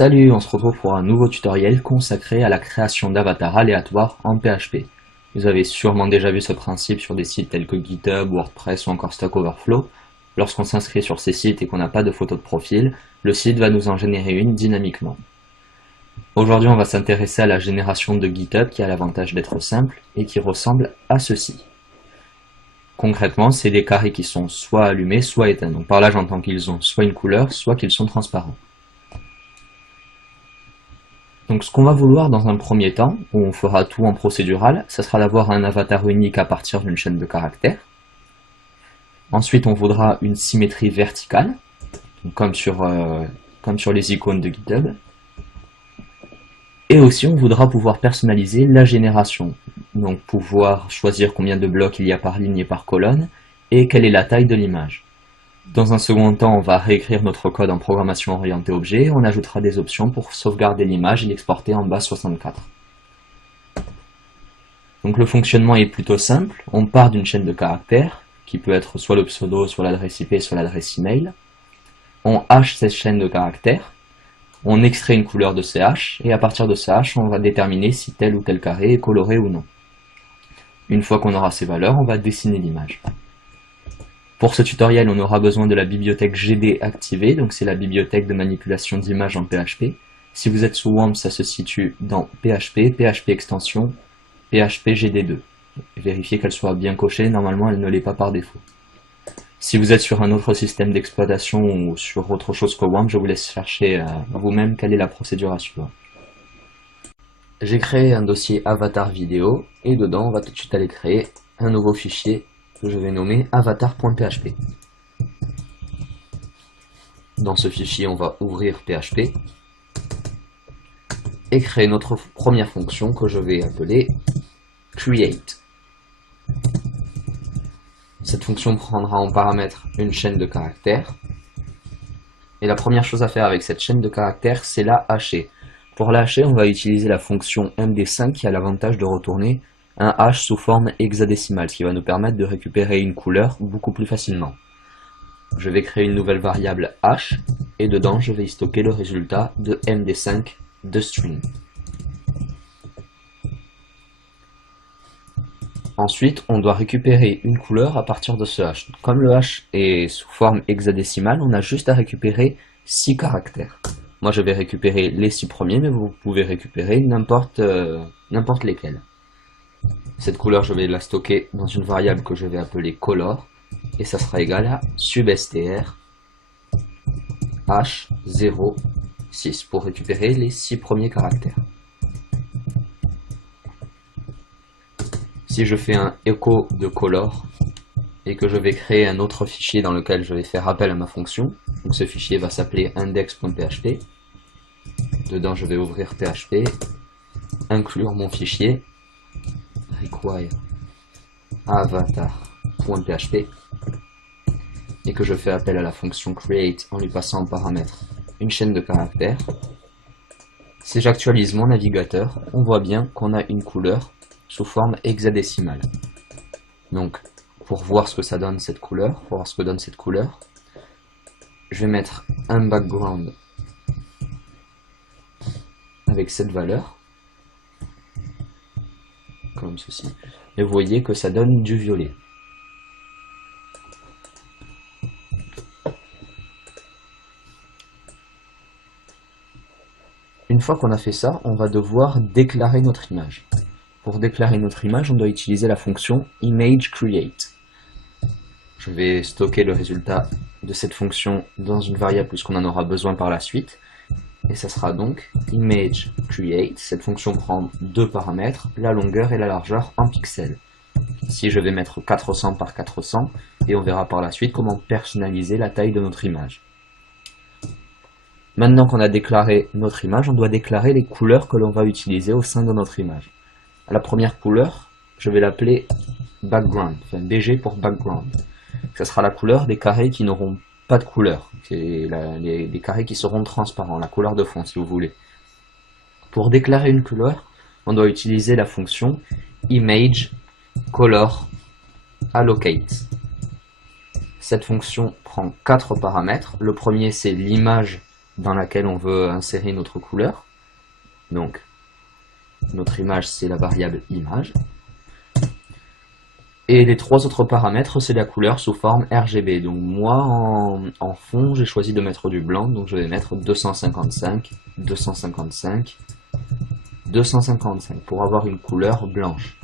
Salut, on se retrouve pour un nouveau tutoriel consacré à la création d'avatars aléatoires en PHP. Vous avez sûrement déjà vu ce principe sur des sites tels que GitHub, WordPress ou encore Stack Overflow. Lorsqu'on s'inscrit sur ces sites et qu'on n'a pas de photo de profil, le site va nous en générer une dynamiquement. Aujourd'hui, on va s'intéresser à la génération de GitHub qui a l'avantage d'être simple et qui ressemble à ceci. Concrètement, c'est des carrés qui sont soit allumés, soit éteints. Donc par là, j'entends qu'ils ont soit une couleur, soit qu'ils sont transparents. Donc ce qu'on va vouloir dans un premier temps, où on fera tout en procédural, ça sera d'avoir un avatar unique à partir d'une chaîne de caractères. Ensuite, on voudra une symétrie verticale, comme sur les icônes de GitHub. Et aussi, on voudra pouvoir personnaliser la génération. Donc pouvoir choisir combien de blocs il y a par ligne et par colonne, et quelle est la taille de l'image. Dans un second temps, on va réécrire notre code en programmation orientée objet, on ajoutera des options pour sauvegarder l'image et l'exporter en base 64. Donc le fonctionnement est plutôt simple, on part d'une chaîne de caractères, qui peut être soit le pseudo, soit l'adresse IP, soit l'adresse email. On hash cette chaîne de caractères, on extrait une couleur de ces hashes, et à partir de ces hashes, on va déterminer si tel ou tel carré est coloré ou non. Une fois qu'on aura ces valeurs, on va dessiner l'image. Pour ce tutoriel, on aura besoin de la bibliothèque GD activée, donc c'est la bibliothèque de manipulation d'images en PHP. Si vous êtes sous WAMP, ça se situe dans PHP, PHP extension, PHP GD2. Vérifiez qu'elle soit bien cochée, normalement elle ne l'est pas par défaut. Si vous êtes sur un autre système d'exploitation ou sur autre chose que WAMP, je vous laisse chercher vous-même quelle est la procédure à suivre. J'ai créé un dossier avatar vidéo, et dedans on va tout de suite aller créer un nouveau fichier que je vais nommer avatar.php. Dans ce fichier, on va ouvrir PHP et créer notre première fonction que je vais appeler create. Cette fonction prendra en paramètre une chaîne de caractères. Et la première chose à faire avec cette chaîne de caractères, c'est la hacher. Pour la hacher, on va utiliser la fonction md5 qui a l'avantage de retourner un hash sous forme hexadécimale, ce qui va nous permettre de récupérer une couleur beaucoup plus facilement. Je vais créer une nouvelle variable hash, et dedans je vais y stocker le résultat de md5 de string. Ensuite, on doit récupérer une couleur à partir de ce hash. Comme le hash est sous forme hexadécimale, on a juste à récupérer 6 caractères. Moi je vais récupérer les 6 premiers, mais vous pouvez récupérer n'importe lesquels. Cette couleur, je vais la stocker dans une variable que je vais appeler color, et ça sera égal à substr h06 pour récupérer les 6 premiers caractères. Si je fais un echo de color et que je vais créer un autre fichier dans lequel je vais faire appel à ma fonction, donc ce fichier va s'appeler index.php. Dedans, je vais ouvrir PHP, inclure mon fichier require avatar.php et que je fais appel à la fonction create en lui passant en paramètre une chaîne de caractères. Si j'actualise mon navigateur, on voit bien qu'on a une couleur sous forme hexadécimale. Donc pour voir ce que ça donne cette couleur, je vais mettre un background avec cette valeur, comme ceci, et vous voyez que ça donne du violet. Une fois qu'on a fait ça, on va devoir déclarer notre image. Pour déclarer notre image, on doit utiliser la fonction imageCreate. Je vais stocker le résultat de cette fonction dans une variable puisqu'on en aura besoin par la suite. Et ça sera donc imageCreate. Cette fonction prend 2 paramètres, la longueur et la largeur en pixels. Ici, je vais mettre 400 par 400 et on verra par la suite comment personnaliser la taille de notre image. Maintenant qu'on a déclaré notre image, on doit déclarer les couleurs que l'on va utiliser au sein de notre image. La première couleur, je vais l'appeler background, enfin BG pour background. Ça sera la couleur des carrés qui n'auront pas de couleur, c'est les carrés qui seront transparents, la couleur de fond si vous voulez. Pour déclarer une couleur, on doit utiliser la fonction imageColorAllocate. Cette fonction prend 4 paramètres. Le premier, c'est l'image dans laquelle on veut insérer notre couleur. Donc, notre image, c'est la variable image. Et les trois autres paramètres, c'est la couleur sous forme RGB. Donc moi, en fond, j'ai choisi de mettre du blanc, donc je vais mettre 255, 255, 255 pour avoir une couleur blanche.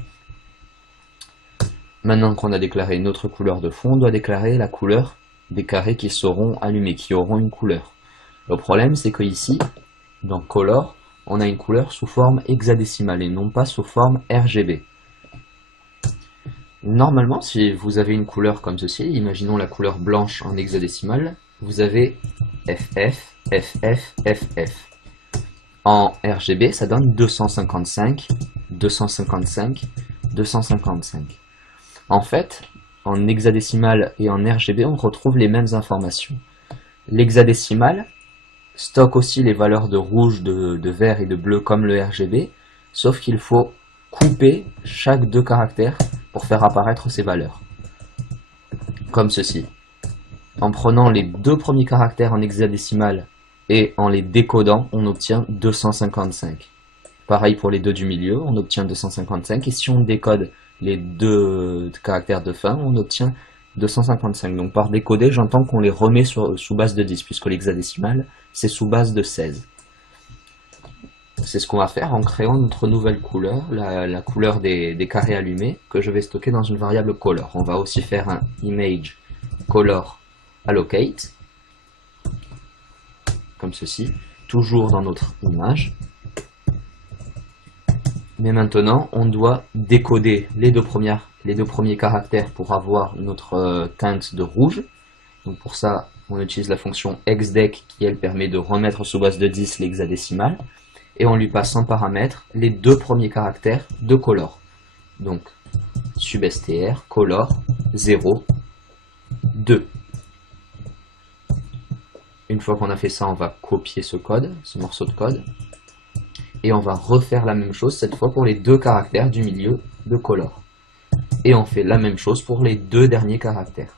Maintenant qu'on a déclaré notre couleur de fond, on doit déclarer la couleur des carrés qui seront allumés, qui auront une couleur. Le problème, c'est que ici, dans Color, on a une couleur sous forme hexadécimale et non pas sous forme RGB. Normalement, si vous avez une couleur comme ceci, imaginons la couleur blanche en hexadécimale, vous avez FF, FF, FF. En RGB, ça donne 255, 255, 255. En fait, en hexadécimal et en RGB, on retrouve les mêmes informations. L'hexadécimal stocke aussi les valeurs de rouge, de vert et de bleu comme le RGB, sauf qu'il faut couper chaque deux caractères pour faire apparaître ces valeurs. Comme ceci. En prenant les deux premiers caractères en hexadécimal et en les décodant, on obtient 255. Pareil pour les deux du milieu, on obtient 255. Et si on décode les deux caractères de fin, on obtient 255. Donc par décoder, j'entends qu'on les remet sous base de 10, puisque l'hexadécimal, c'est sous base de 16. C'est ce qu'on va faire en créant notre nouvelle couleur, la couleur des carrés allumés, que je vais stocker dans une variable color. On va aussi faire un image color allocate, comme ceci, toujours dans notre image. Mais maintenant, on doit décoder les deux premiers caractères pour avoir notre teinte de rouge. Donc pour ça, on utilise la fonction xdec qui, elle, permet de remettre sous base de 10 l'hexadécimal. Et on lui passe en paramètre les deux premiers caractères de color. Donc, substr, color, 0, 2. Une fois qu'on a fait ça, on va copier ce code, ce morceau de code. Et on va refaire la même chose, cette fois pour les deux caractères du milieu de color. Et on fait la même chose pour les deux derniers caractères.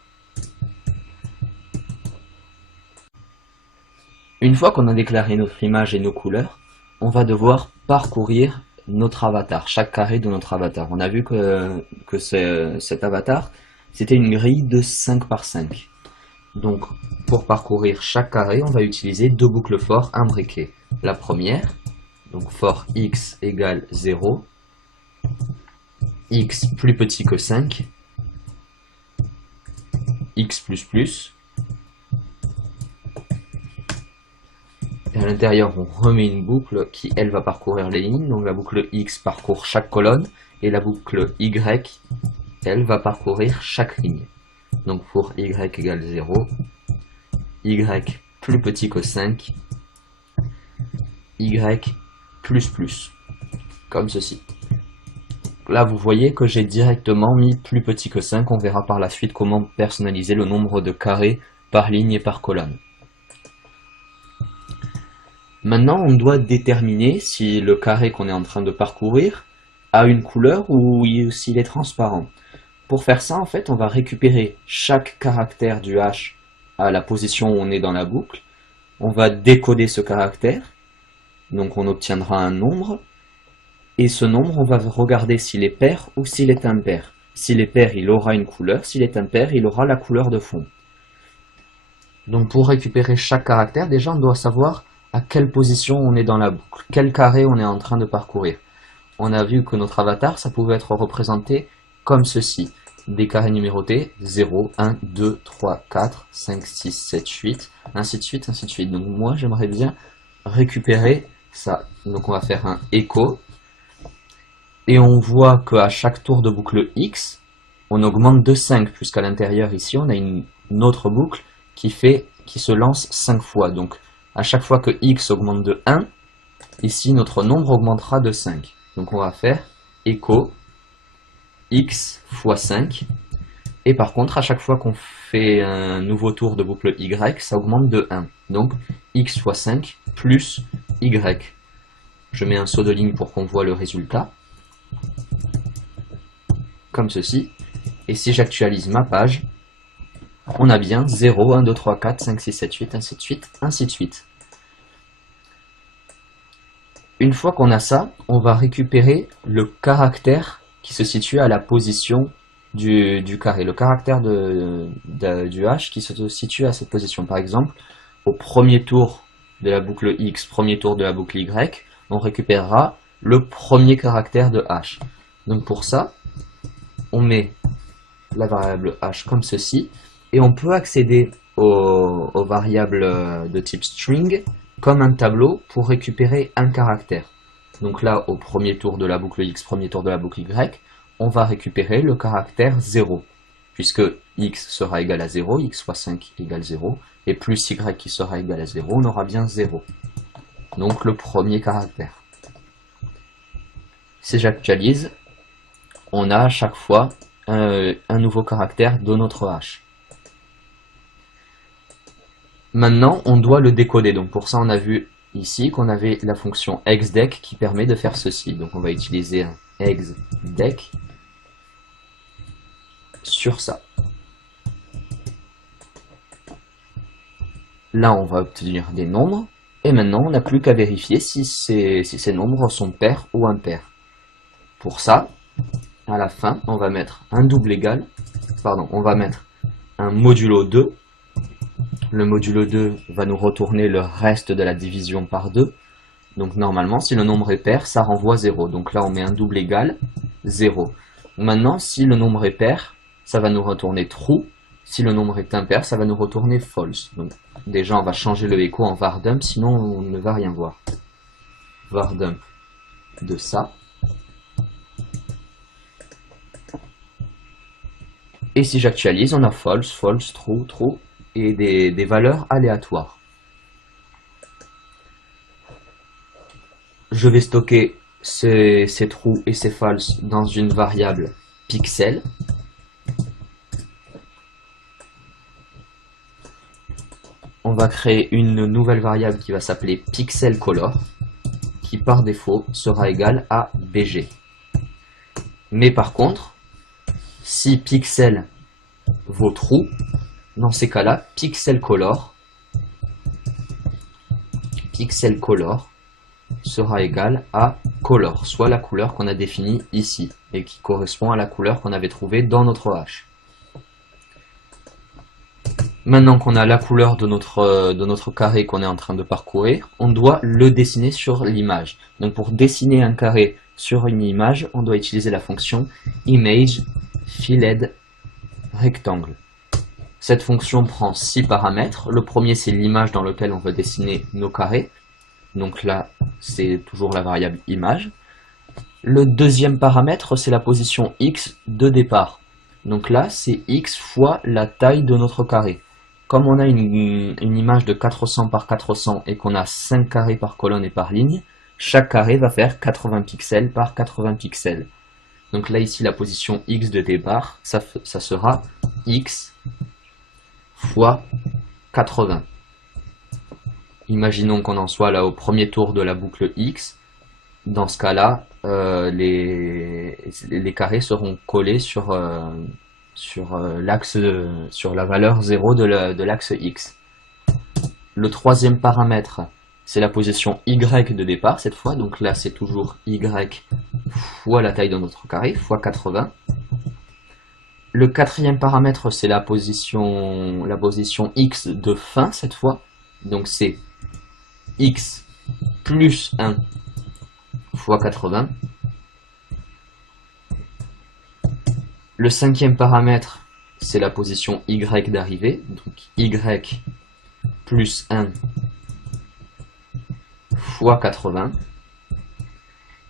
Une fois qu'on a déclaré notre image et nos couleurs, on va devoir parcourir notre avatar, chaque carré de notre avatar. On a vu que cet avatar, c'était une grille de 5 par 5. Donc, pour parcourir chaque carré, on va utiliser deux boucles for imbriquées. La première, donc for x égale 0, x plus petit que 5, x plus plus, et à l'intérieur, on remet une boucle qui, elle, va parcourir les lignes. Donc la boucle X parcourt chaque colonne et la boucle Y, elle, va parcourir chaque ligne. Donc pour Y égale 0, Y plus petit que 5, Y plus plus, comme ceci. Là, vous voyez que j'ai directement mis plus petit que 5. On verra par la suite comment personnaliser le nombre de carrés par ligne et par colonne. Maintenant, on doit déterminer si le carré qu'on est en train de parcourir a une couleur ou s'il est transparent. Pour faire ça, en fait, on va récupérer chaque caractère du hash à la position où on est dans la boucle. On va décoder ce caractère, donc on obtiendra un nombre. Et ce nombre, on va regarder s'il est pair ou s'il est impair. S'il est pair, il aura une couleur. S'il est impair, il aura la couleur de fond. Donc pour récupérer chaque caractère, déjà on doit savoir à quelle position on est dans la boucle, quel carré on est en train de parcourir. On a vu que notre avatar, ça pouvait être représenté comme ceci. Des carrés numérotés, 0, 1, 2, 3, 4, 5, 6, 7, 8, ainsi de suite, ainsi de suite. Donc moi, j'aimerais bien récupérer ça. Donc on va faire un echo. Et on voit qu'à chaque tour de boucle X, on augmente de 5, puisqu'à l'intérieur, ici, on a une autre boucle qui se lance 5 fois. Donc à chaque fois que X augmente de 1, ici, notre nombre augmentera de 5. Donc on va faire echo X fois 5. Et par contre, à chaque fois qu'on fait un nouveau tour de boucle Y, ça augmente de 1. Donc X fois 5 plus Y. Je mets un saut de ligne pour qu'on voit le résultat. Comme ceci. Et si j'actualise ma page, on a bien 0, 1, 2, 3, 4, 5, 6, 7, 8, ainsi de suite, ainsi de suite. Une fois qu'on a ça, on va récupérer le caractère qui se situe à la position du carré, le caractère du hash qui se situe à cette position. Par exemple, au premier tour de la boucle X, premier tour de la boucle Y, on récupérera le premier caractère de hash. Donc pour ça, on met la variable hash comme ceci, et on peut accéder aux variables de type string comme un tableau pour récupérer un caractère. Donc là, au premier tour de la boucle X, premier tour de la boucle Y, on va récupérer le caractère 0, puisque X sera égal à 0, X fois 5 égale 0, et plus Y qui sera égal à 0, on aura bien 0. Donc le premier caractère. Si j'actualise, on a à chaque fois un nouveau caractère de notre hash. Maintenant, on doit le décoder. Donc pour ça, on a vu ici qu'on avait la fonction exdec qui permet de faire ceci. Donc on va utiliser un exdec sur ça. Là, on va obtenir des nombres. Et maintenant, on n'a plus qu'à vérifier si ces nombres sont pairs ou impairs. Pour ça, à la fin, on va mettre un double égal. Pardon, on va mettre un modulo 2. Le modulo 2 va nous retourner le reste de la division par 2. Donc normalement, si le nombre est pair, ça renvoie 0. Donc là, on met un double égal, 0. Maintenant, si le nombre est pair, ça va nous retourner true. Si le nombre est impair, ça va nous retourner false. Donc déjà, on va changer le echo en vardump, sinon on ne va rien voir. Vardump de ça. Et si j'actualise, on a false, false, true, true, et des valeurs aléatoires. Je vais stocker ces true et ces false dans une variable pixel. On va créer une nouvelle variable qui va s'appeler pixel color, qui par défaut sera égale à bg. Mais par contre, si pixel vaut true, dans ces cas-là, pixel color sera égal à color, soit la couleur qu'on a définie ici, et qui correspond à la couleur qu'on avait trouvée dans notre hash. Maintenant qu'on a la couleur de notre carré qu'on est en train de parcourir, on doit le dessiner sur l'image. Donc pour dessiner un carré sur une image, on doit utiliser la fonction ImageFilledRectangle. Cette fonction prend 6 paramètres. Le premier, c'est l'image dans laquelle on veut dessiner nos carrés. Donc là, c'est toujours la variable image. Le deuxième paramètre, c'est la position x de départ. Donc là, c'est x fois la taille de notre carré. Comme on a une image de 400 par 400 et qu'on a 5 carrés par colonne et par ligne, chaque carré va faire 80 pixels par 80 pixels. Donc là, ici, la position x de départ, ça sera x fois 80. Imaginons qu'on en soit là au premier tour de la boucle x. Dans ce cas-là, les carrés seront collés sur la valeur 0 de l'axe x. Le troisième paramètre, c'est la position y de départ cette fois. Donc là, c'est toujours y fois la taille de notre carré, fois 80. Le quatrième paramètre, c'est la position x de fin cette fois. Donc c'est x plus 1 fois 80. Le cinquième paramètre, c'est la position y d'arrivée. Donc y plus 1 fois 80.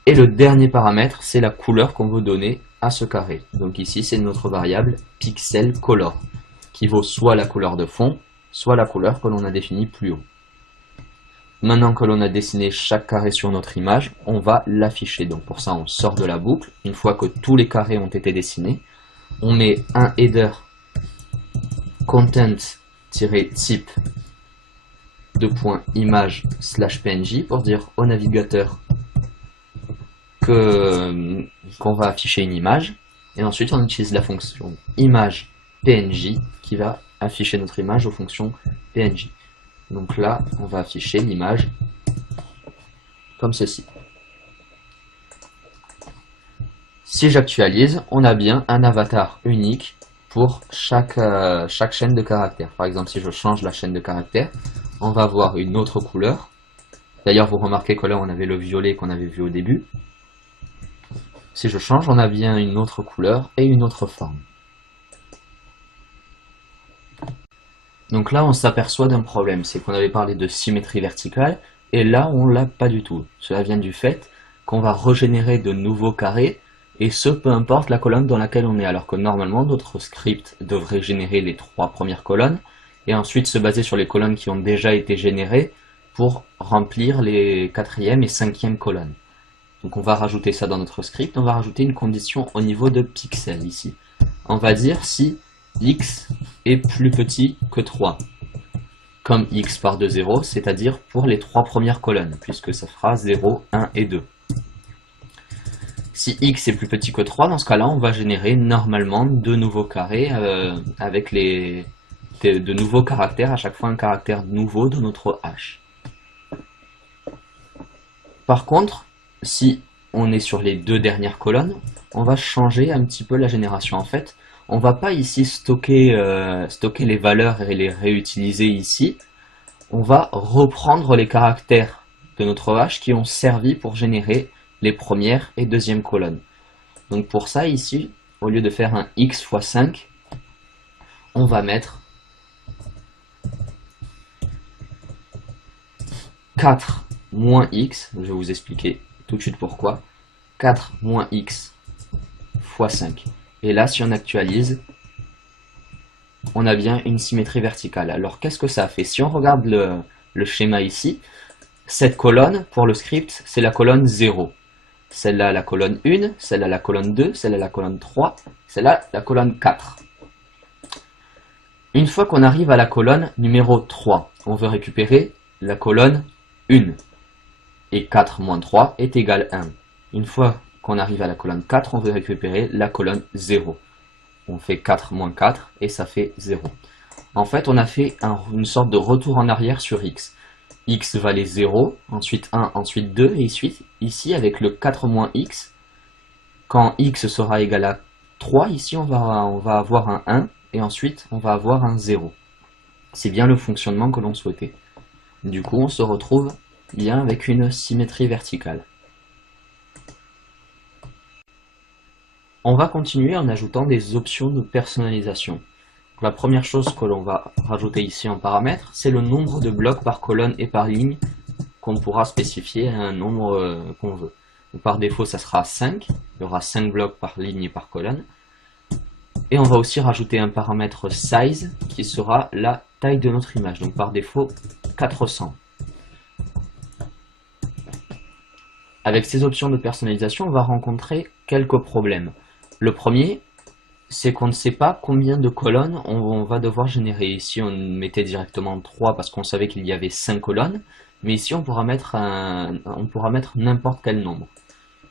Et le dernier paramètre, c'est la couleur qu'on veut donner à ce carré. Donc ici, c'est notre variable pixel color, qui vaut soit la couleur de fond, soit la couleur que l'on a définie plus haut. Maintenant que l'on a dessiné chaque carré sur notre image, on va l'afficher. Donc pour ça, on sort de la boucle. Une fois que tous les carrés ont été dessinés, on met un header content-type .image/png pour dire au navigateur qu'on va afficher une image. Et ensuite, on utilise la fonction image-png qui va afficher notre image aux fonctions png. Donc là, on va afficher l'image comme ceci. Si j'actualise, on a bien un avatar unique pour chaque chaîne de caractères. Par exemple, si je change la chaîne de caractères, on va avoir une autre couleur. D'ailleurs, vous remarquez que là, on avait le violet qu'on avait vu au début. Si je change, on a bien une autre couleur et une autre forme. Donc là, on s'aperçoit d'un problème, c'est qu'on avait parlé de symétrie verticale, et là, on l'a pas du tout. Cela vient du fait qu'on va régénérer de nouveaux carrés, et ce, peu importe la colonne dans laquelle on est, alors que normalement, notre script devrait générer les 3 premières colonnes, et ensuite se baser sur les colonnes qui ont déjà été générées pour remplir les 4e et 5e colonnes. Donc on va rajouter ça dans notre script, on va rajouter une condition au niveau de pixels ici. On va dire si x est plus petit que 3, comme x part de 0, c'est-à-dire pour les 3 premières colonnes, puisque ça fera 0, 1 et 2. Si x est plus petit que 3, dans ce cas-là, on va générer normalement 2 nouveaux carrés avec de nouveaux caractères, à chaque fois un caractère nouveau de notre hash. Par contre, si on est sur les 2 dernières colonnes, on va changer un petit peu la génération. En fait, on va pas ici stocker les valeurs et les réutiliser ici. On va reprendre les caractères de notre hash qui ont servi pour générer les premières et deuxièmes colonnes. Donc pour ça, ici, au lieu de faire un x fois 5, on va mettre 4 moins x, je vais vous expliquer tout de suite pourquoi, 4 moins x fois 5. Et là, si on actualise, on a bien une symétrie verticale. Alors, qu'est-ce que ça fait? Si on regarde le schéma ici, cette colonne, pour le script, c'est la colonne 0. Celle-là, la colonne 1, celle-là, la colonne 2, celle-là, la colonne 3, celle-là, la colonne 4. Une fois qu'on arrive à la colonne numéro 3, on veut récupérer la colonne 1. Et 4 moins 3 est égal à 1. Une fois qu'on arrive à la colonne 4, on veut récupérer la colonne 0. On fait 4 moins 4 et ça fait 0. En fait, on a fait une sorte de retour en arrière sur x. X valait 0, ensuite 1, ensuite 2, et ici avec le 4 moins x, quand x sera égal à 3, ici on va avoir un 1, et ensuite on va avoir un 0. C'est bien le fonctionnement que l'on souhaitait. Du coup, on se retrouve bien avec une symétrie verticale. On va continuer en ajoutant des options de personnalisation. La première chose que l'on va rajouter ici en paramètre, c'est le nombre de blocs par colonne et par ligne qu'on pourra spécifier à un nombre qu'on veut. Donc, par défaut, ça sera 5. Il y aura 5 blocs par ligne et par colonne. Et on va aussi rajouter un paramètre size qui sera la taille de notre image. Donc par défaut, 400. Avec ces options de personnalisation, on va rencontrer quelques problèmes. Le premier, c'est qu'on ne sait pas combien de colonnes on va devoir générer. Ici, on mettait directement 3 parce qu'on savait qu'il y avait 5 colonnes. Mais ici, on pourra mettre n'importe quel nombre.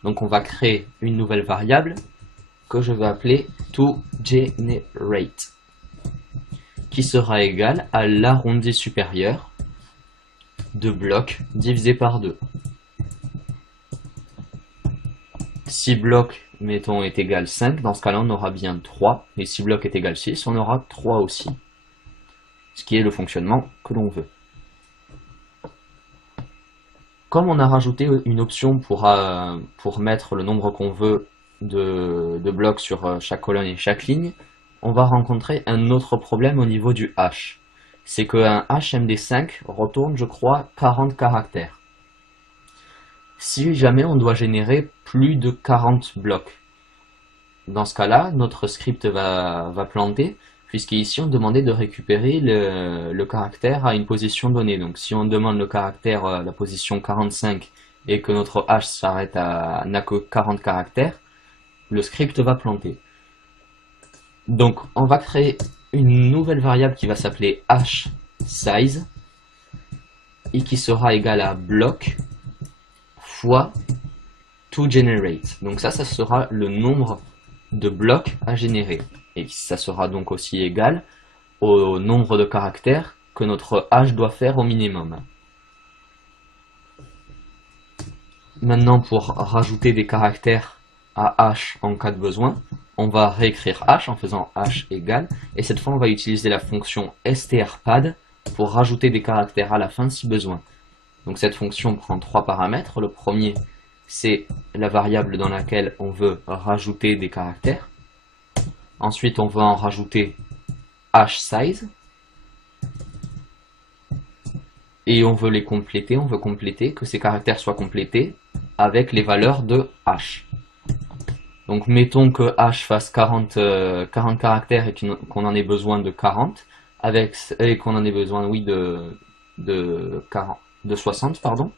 Donc, on va créer une nouvelle variable que je vais appeler toGenerate, qui sera égale à l'arrondi supérieur de blocs divisé par 2. Si bloc, mettons, est égal 5, dans ce cas-là, on aura bien 3. Et si bloc est égal 6, on aura 3 aussi. Ce qui est le fonctionnement que l'on veut. Comme on a rajouté une option pour mettre le nombre qu'on veut de blocs sur chaque colonne et chaque ligne, on va rencontrer un autre problème au niveau du hash. C'est qu'un HMD5 retourne, je crois, 40 caractères. Si jamais on doit générer plus de 40 blocs, dans ce cas-là, notre script va planter, puisqu'ici on demandait de récupérer le caractère à une position donnée. Donc si on demande le caractère à la position 45 et que notre hash s'arrête n'a que 40 caractères, le script va planter. Donc on va créer une nouvelle variable qui va s'appeler hSize et qui sera égale à bloc fois toGenerate. Donc ça sera le nombre de blocs à générer. Et ça sera donc aussi égal au nombre de caractères que notre hash doit faire au minimum. Maintenant, pour rajouter des caractères à h en cas de besoin, on va réécrire h en faisant h égale, et cette fois on va utiliser la fonction strpad pour rajouter des caractères à la fin si besoin. Donc cette fonction prend trois paramètres. Le premier, c'est la variable dans laquelle on veut rajouter des caractères. Ensuite, on va en rajouter hsize. Et on veut les compléter, on veut compléter que ces caractères soient complétés avec les valeurs de h. Donc mettons que h fasse 40 caractères et qu'on en ait besoin de 40, et qu'on en ait besoin, oui, de 60, pardon.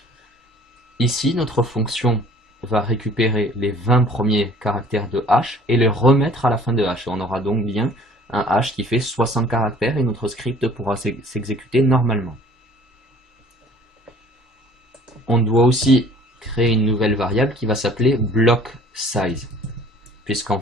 Ici, notre fonction va récupérer les 20 premiers caractères de h et les remettre à la fin de h. Et on aura donc bien un h qui fait 60 caractères et notre script pourra s'exécuter normalement. On doit aussi créer une nouvelle variable qui va s'appeler block size, puisqu'en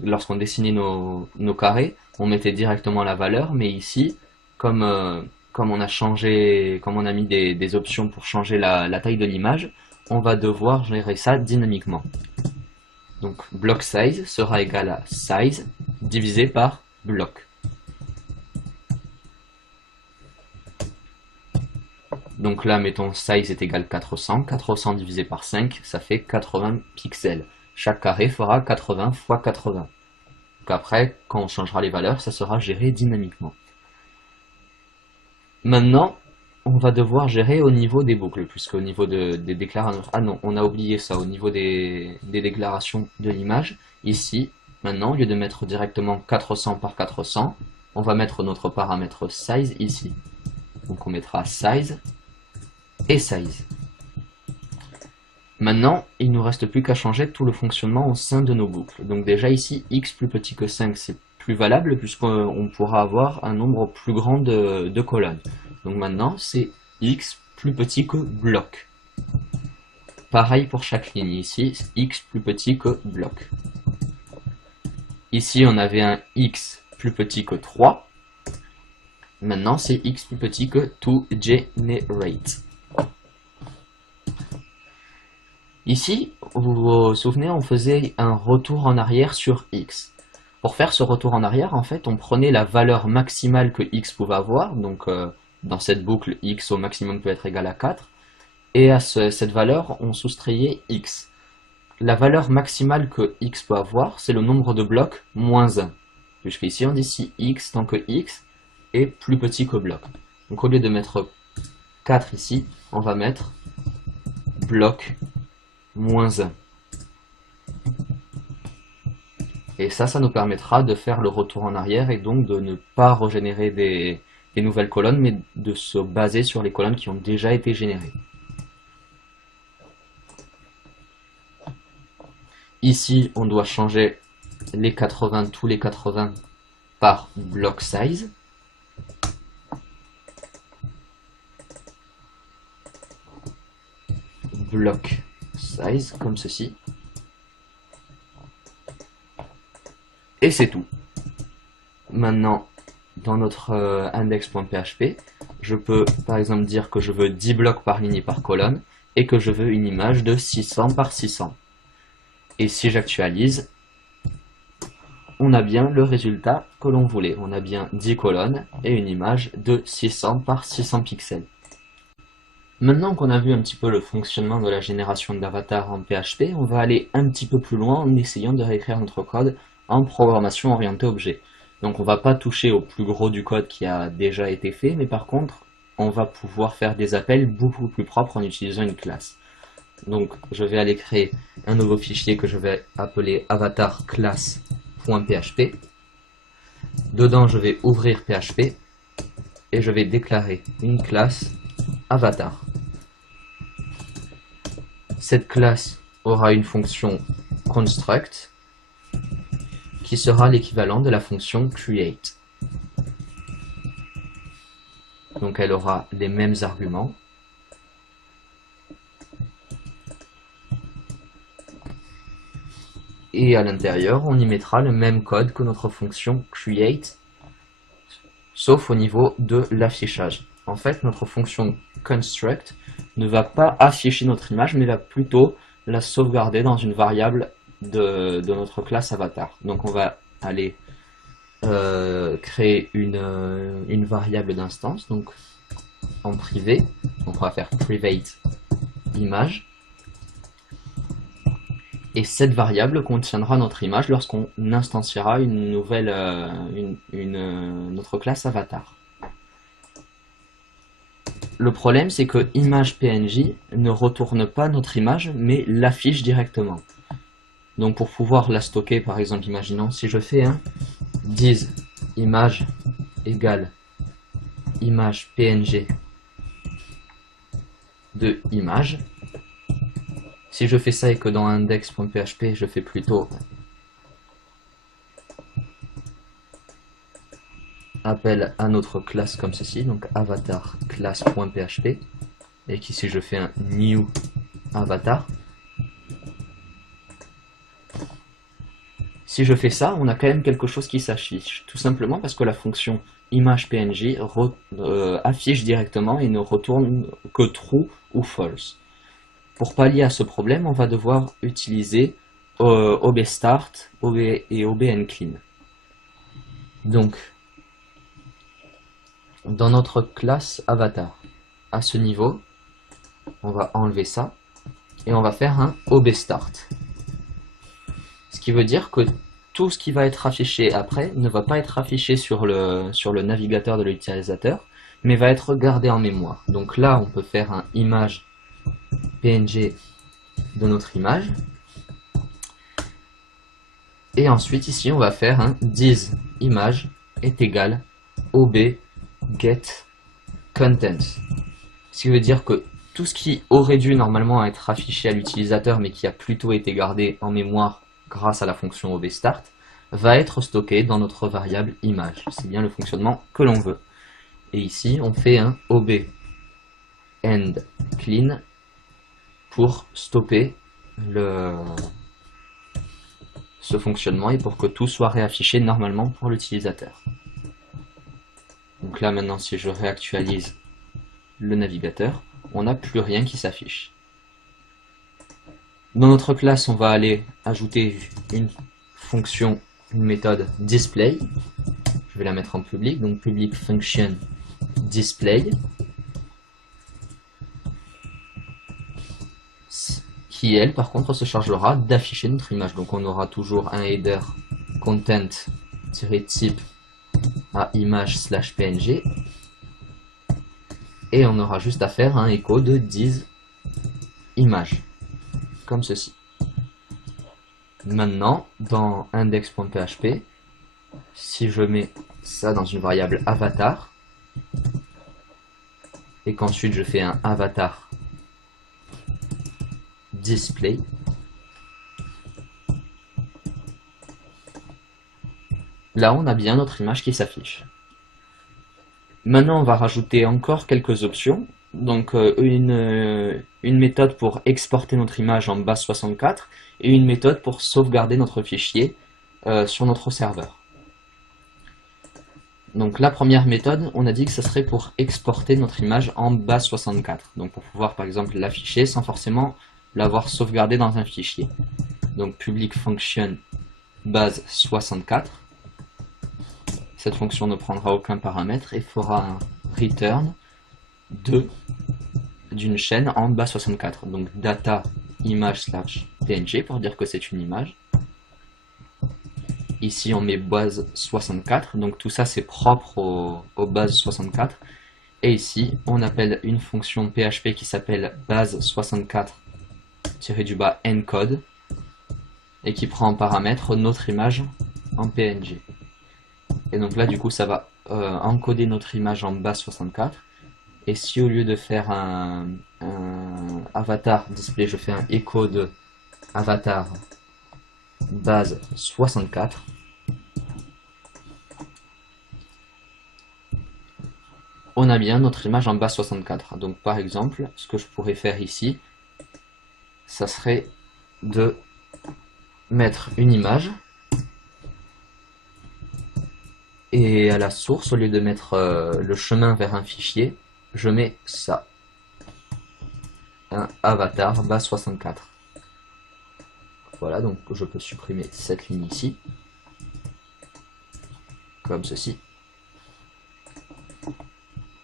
lorsqu'on dessinait nos carrés, on mettait directement la valeur, mais ici, comme on a mis des options pour changer la taille de l'image, on va devoir gérer ça dynamiquement. Donc block size sera égal à size divisé par block. Donc là, mettons size est égal à 400. 400 divisé par 5, ça fait 80 pixels. Chaque carré fera 80 x 80. Donc après, quand on changera les valeurs, ça sera géré dynamiquement. Maintenant, on va devoir gérer au niveau des boucles, puisqu'au niveau des déclarations... Ah non, on a oublié ça, au niveau des déclarations de l'image. Ici, maintenant, au lieu de mettre directement 400 par 400, on va mettre notre paramètre size ici. Donc on mettra size et size. Maintenant, il ne nous reste plus qu'à changer tout le fonctionnement au sein de nos boucles. Donc déjà ici, x plus petit que 5, c'est plus valable puisqu'on pourra avoir un nombre plus grand de colonnes. Donc maintenant, c'est x plus petit que bloc. Pareil pour chaque ligne. Ici, x plus petit que bloc. Ici, on avait un x plus petit que 3. Maintenant, c'est x plus petit que toGenerate. Ici, vous vous souvenez, on faisait un retour en arrière sur x. Pour faire ce retour en arrière, en fait, on prenait la valeur maximale que x pouvait avoir, donc dans cette boucle, x au maximum peut être égal à 4, et à cette valeur, on soustrayait x. La valeur maximale que x peut avoir, c'est le nombre de blocs moins 1. Puisqu'ici, on dit si x tant que x est plus petit que bloc. Donc au lieu de mettre 4 ici, on va mettre bloc moins 1. Et ça nous permettra de faire le retour en arrière et donc de ne pas régénérer des nouvelles colonnes, mais de se baser sur les colonnes qui ont déjà été générées. Ici, on doit changer les 80, tous les 80 par block size. Block size, comme ceci. Et c'est tout. Maintenant, dans notre index.php, je peux par exemple dire que je veux 10 blocs par ligne et par colonne, et que je veux une image de 600 par 600. Et si j'actualise, on a bien le résultat que l'on voulait. On a bien 10 colonnes et une image de 600 par 600 pixels. Maintenant qu'on a vu un petit peu le fonctionnement de la génération d'avatars en PHP, on va aller un petit peu plus loin en essayant de réécrire notre code en programmation orientée objet. Donc on ne va pas toucher au plus gros du code qui a déjà été fait, mais par contre, on va pouvoir faire des appels beaucoup plus propres en utilisant une classe. Donc je vais aller créer un nouveau fichier que je vais appeler avatarclass.php. Dedans, je vais ouvrir PHP et je vais déclarer une classe avatar. Cette classe aura une fonction construct qui sera l'équivalent de la fonction create. Donc elle aura les mêmes arguments. Et à l'intérieur, on y mettra le même code que notre fonction create, sauf au niveau de l'affichage. En fait, notre fonction construct ne va pas afficher notre image, mais va plutôt la sauvegarder dans une variable de notre classe avatar. Donc on va aller créer une variable d'instance, donc en privé. Donc on va faire private image. Et cette variable contiendra notre image lorsqu'on instanciera une nouvelle, notre classe avatar. Le problème, c'est que image PNG ne retourne pas notre image, mais l'affiche directement. Donc pour pouvoir la stocker, par exemple, imaginons si je fais un dis image égale image PNG de image. Si je fais ça et que dans index.php, je fais plutôt appel à notre classe comme ceci, donc avatar class.php, et qu'ici je fais un new avatar. Si je fais ça, on a quand même quelque chose qui s'affiche, tout simplement parce que la fonction image.png affiche directement et ne retourne que true ou false. Pour pallier à ce problème, on va devoir utiliser obstart et obnclean. Donc, dans notre classe avatar, à ce niveau, on va enlever ça et on va faire un obstart. Ce qui veut dire que tout ce qui va être affiché après ne va pas être affiché sur le navigateur de l'utilisateur, mais va être gardé en mémoire. Donc là, on peut faire un image PNG de notre image. Et ensuite, ici, on va faire un dis image est égal ob get content. Ce qui veut dire que tout ce qui aurait dû normalement être affiché à l'utilisateur, mais qui a plutôt été gardé en mémoire grâce à la fonction obstart, va être stocké dans notre variable image. C'est bien le fonctionnement que l'on veut. Et ici, on fait un ob end clean pour stopper ce fonctionnement et pour que tout soit réaffiché normalement pour l'utilisateur. Donc là maintenant, si je réactualise le navigateur, on n'a plus rien qui s'affiche. Dans notre classe, on va aller ajouter une fonction, une méthode display. Je vais la mettre en public, donc public function display, qui elle par contre se chargera d'afficher notre image. Donc on aura toujours un header content-type à image/png et on aura juste à faire un écho de dis image comme ceci. Maintenant dans index.php, si je mets ça dans une variable avatar et qu'ensuite je fais un avatar display, là on a bien notre image qui s'affiche. Maintenant on va rajouter encore quelques options. Donc une méthode pour exporter notre image en base 64 et une méthode pour sauvegarder notre fichier sur notre serveur. Donc la première méthode, on a dit que ça serait pour exporter notre image en base 64. Donc pour pouvoir par exemple l'afficher sans forcément l'avoir sauvegardé dans un fichier. Donc public function base 64. Cette fonction ne prendra aucun paramètre et fera un return d'une chaîne en base 64. Donc data image/png pour dire que c'est une image. Ici on met base 64, donc tout ça c'est propre aux bases 64. Et ici on appelle une fonction PHP qui s'appelle base 64-du-bas encode et qui prend en paramètre notre image en PNG. Et donc là du coup ça va encoder notre image en base 64. Et si au lieu de faire un avatar display, je fais un écho de avatar base 64, on a bien notre image en base 64. Donc par exemple, ce que je pourrais faire ici, ça serait de mettre une image et à la source, au lieu de mettre le chemin vers un fichier, je mets ça, un avatar base 64. Voilà, donc je peux supprimer cette ligne ici, comme ceci.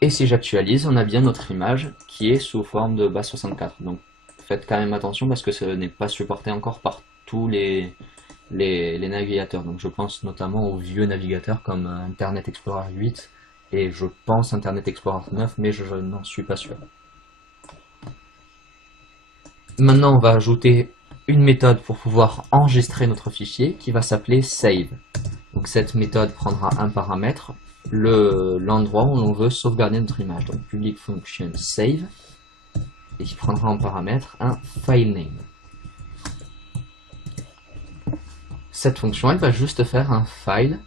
Et si j'actualise, on a bien notre image qui est sous forme de base64. Donc faites quand même attention parce que ce n'est pas supporté encore par tous les navigateurs. Donc je pense notamment aux vieux navigateurs comme Internet Explorer 8 et je pense Internet Explorer 9, mais je n'en suis pas sûr. Maintenant, on va ajouter une méthode pour pouvoir enregistrer notre fichier qui va s'appeler save. Donc cette méthode prendra un paramètre, l'endroit où l'on veut sauvegarder notre image. Donc public function save, et qui prendra en paramètre un file name. Cette fonction, elle va juste faire un file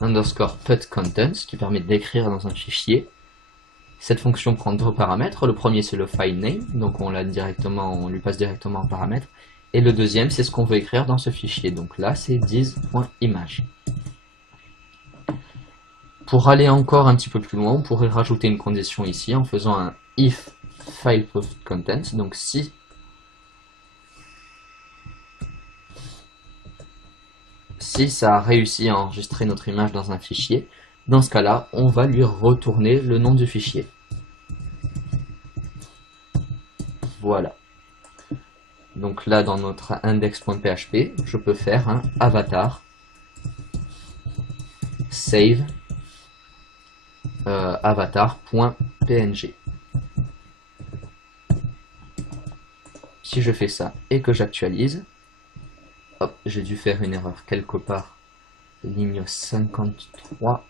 underscore put contents qui permet d'écrire dans un fichier. Cette fonction prend deux paramètres. Le premier, c'est le file name, donc on lui passe directement en paramètre. Et le deuxième, c'est ce qu'on veut écrire dans ce fichier. Donc là, c'est diz.image. Pour aller encore un petit peu plus loin, on pourrait rajouter une condition ici en faisant un if file put contents. Donc si ça a réussi à enregistrer notre image dans un fichier, dans ce cas-là, on va lui retourner le nom du fichier. Voilà. Donc là, dans notre index.php, je peux faire un avatar save avatar.png. Si je fais ça et que j'actualise, hop, j'ai dû faire une erreur quelque part. Ligne 53.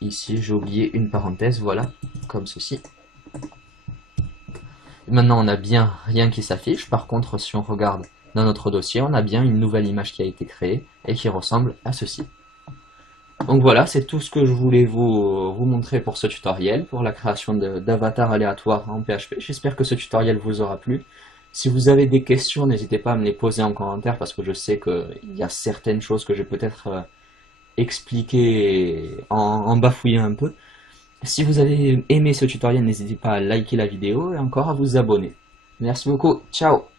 Ici, j'ai oublié une parenthèse, voilà, comme ceci. Maintenant, on n'a bien rien qui s'affiche. Par contre, si on regarde dans notre dossier, on a bien une nouvelle image qui a été créée et qui ressemble à ceci. Donc voilà, c'est tout ce que je voulais vous montrer pour ce tutoriel, pour la création d'avatars aléatoires en PHP. J'espère que ce tutoriel vous aura plu. Si vous avez des questions, n'hésitez pas à me les poser en commentaire parce que je sais qu'il y a certaines choses que j'ai peut-être expliquées en bafouillant un peu. Si vous avez aimé ce tutoriel, n'hésitez pas à liker la vidéo et encore à vous abonner. Merci beaucoup, ciao!